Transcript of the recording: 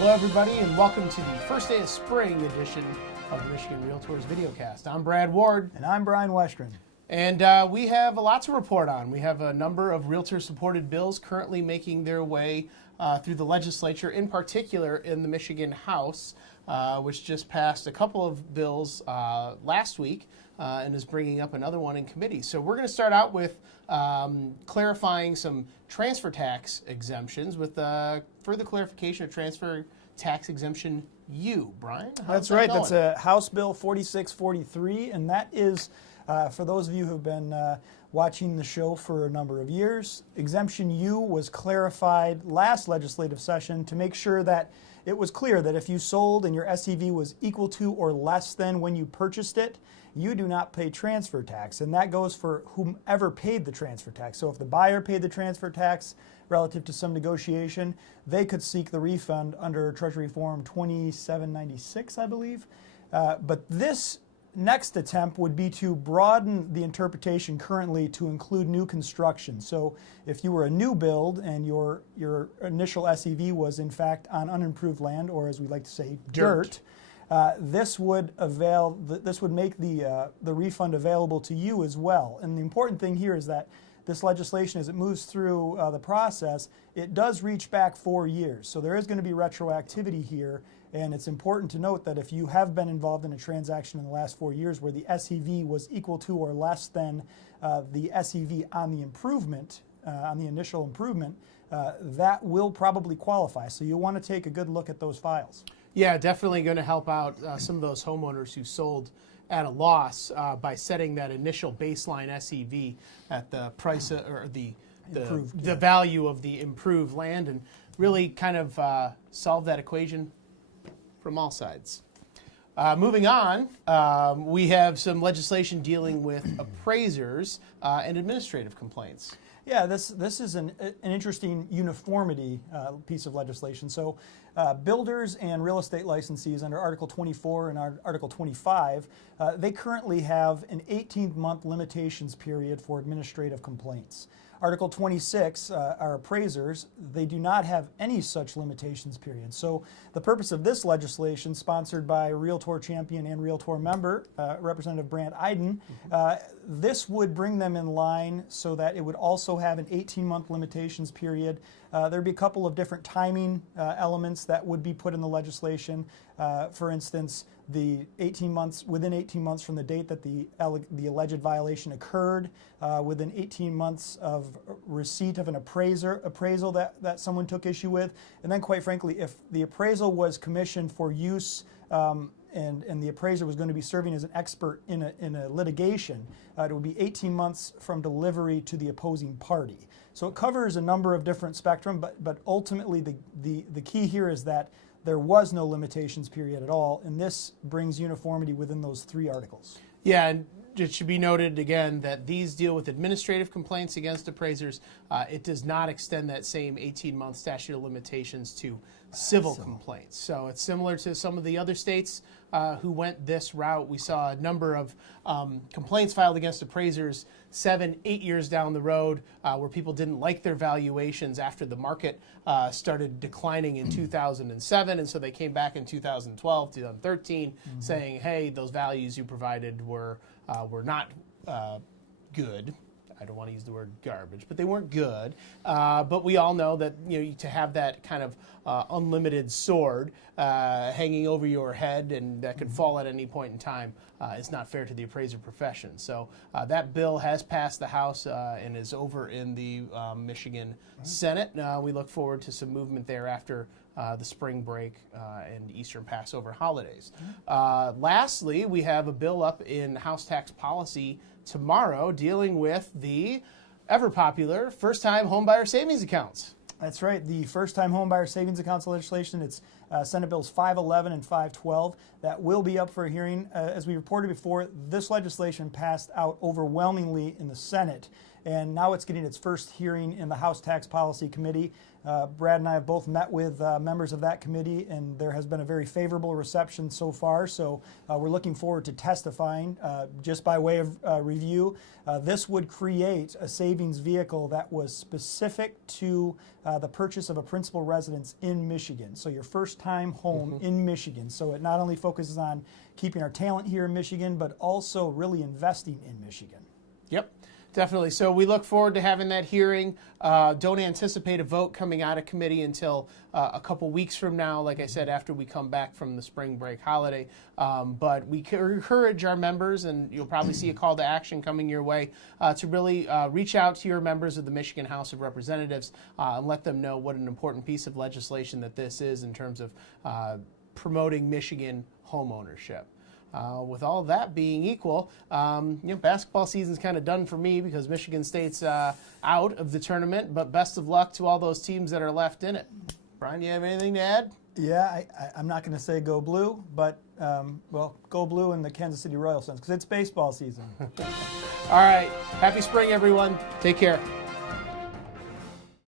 Hello, everybody, and welcome to the first day of spring edition of the Michigan Realtors Videocast. I'm Brad Ward. And I'm Brian Westron. And we have a lot to report on. We have a number of realtor-supported bills currently making their way through the legislature, in particular in the Michigan House, which just passed a couple of bills last week and is bringing up another one in committee. So we're going to start out with clarifying some transfer tax exemptions with further clarification of transfer tax exemption U. Brian? That's right. That's a House Bill 4643, and that is, for those of you who have been watching the show for a number of years, Exemption U was clarified last legislative session to make sure that it was clear that if you sold and your SEV was equal to or less than when you purchased it, you do not pay transfer tax, and that goes for whomever paid the transfer tax. So if the buyer paid the transfer tax relative to some negotiation, they could seek the refund under Treasury Form 2796, I believe. But this next attempt would be to broaden the interpretation currently to include new construction. So if you were a new build and your initial SEV was in fact on unimproved land, or as we like to say, dirt, this would make the refund available to you as well. And the important thing here is that this legislation, as it moves through the process, it does reach back 4 years. So there is going to be retroactivity here, and it's important to note that if you have been involved in a transaction in the last 4 years where the SEV was equal to or less than the SEV on the improvement, on the initial improvement, that will probably qualify. So you'll want to take a good look at those files. Yeah, definitely going to help out some of those homeowners who sold at a loss by setting that initial baseline SEV at the price or the value of the improved land, and really kind of solve that equation from all sides. Moving on, we have some legislation dealing with appraisers and administrative complaints. Yeah, this is an interesting uniformity piece of legislation. So builders and real estate licensees under Article 24 and Article 25, they currently have an 18-month limitations period for administrative complaints. Article 26, our appraisers, they do not have any such limitations period. So the purpose of this legislation, sponsored by Realtor Champion and Realtor member, Representative Brant Iden, this would bring them in line so that it would also have an 18-month limitations period. There'd be a couple of different timing elements that would be put in the legislation. For instance, the 18 months, within 18 months from the date that the alleged violation occurred, within 18 months of receipt of an appraisal that someone took issue with, and then quite frankly, if the appraisal was commissioned for use and the appraiser was going to be serving as an expert in a litigation, it would be 18 months from delivery to the opposing party. So it covers a number of different spectrum, but ultimately the key here is that there was no limitations period at all, and this brings uniformity within those three articles. Yeah, and it should be noted again that these deal with administrative complaints against appraisers. It does not extend that same 18-month statute of limitations to civil complaints. So it's similar to some of the other states who went this route. We saw a number of complaints filed against appraisers 7-8 years down the road where people didn't like their valuations after the market started declining in 2007, and so they came back in 2012, 2013, saying, hey, those values you provided were not good. I don't want to use the word garbage, but they weren't good. But we all know that to have that kind of unlimited sword hanging over your head and that could fall at any point in time is not fair to the appraiser profession. So that bill has passed the House and is over in the Michigan Senate. We look forward to some movement there after the spring break and Eastern Passover holidays. Lastly, we have a bill up in House Tax Policy tomorrow dealing with the ever-popular first-time homebuyer savings accounts. That's right, the first-time homebuyer savings accounts legislation. It's Senate Bills 511 and 512. That will be up for a hearing. As we reported before, this legislation passed out overwhelmingly in the Senate, and now it's getting its first hearing in the House Tax Policy Committee. Brad and I have both met with members of that committee, and there has been a very favorable reception so far, so we're looking forward to testifying. Just by way of review, this would create a savings vehicle that was specific to the purchase of a principal residence in Michigan, so your first time home in Michigan. So it not only focuses on keeping our talent here in Michigan, but also really investing in Michigan. Yep. Definitely. So we look forward to having that hearing. Don't anticipate a vote coming out of committee until a couple weeks from now, like I said, after we come back from the spring break holiday. But we encourage our members, and you'll probably see a call to action coming your way, to really reach out to your members of the Michigan House of Representatives and let them know what an important piece of legislation that this is in terms of promoting Michigan home ownership. With all that being equal, basketball season's kind of done for me because Michigan State's out of the tournament, but best of luck to all those teams that are left in it. Brian, you have anything to add? Yeah, I'm not going to say go blue, but, go blue in the Kansas City Royal sense because it's baseball season. All right. Happy spring, everyone. Take care.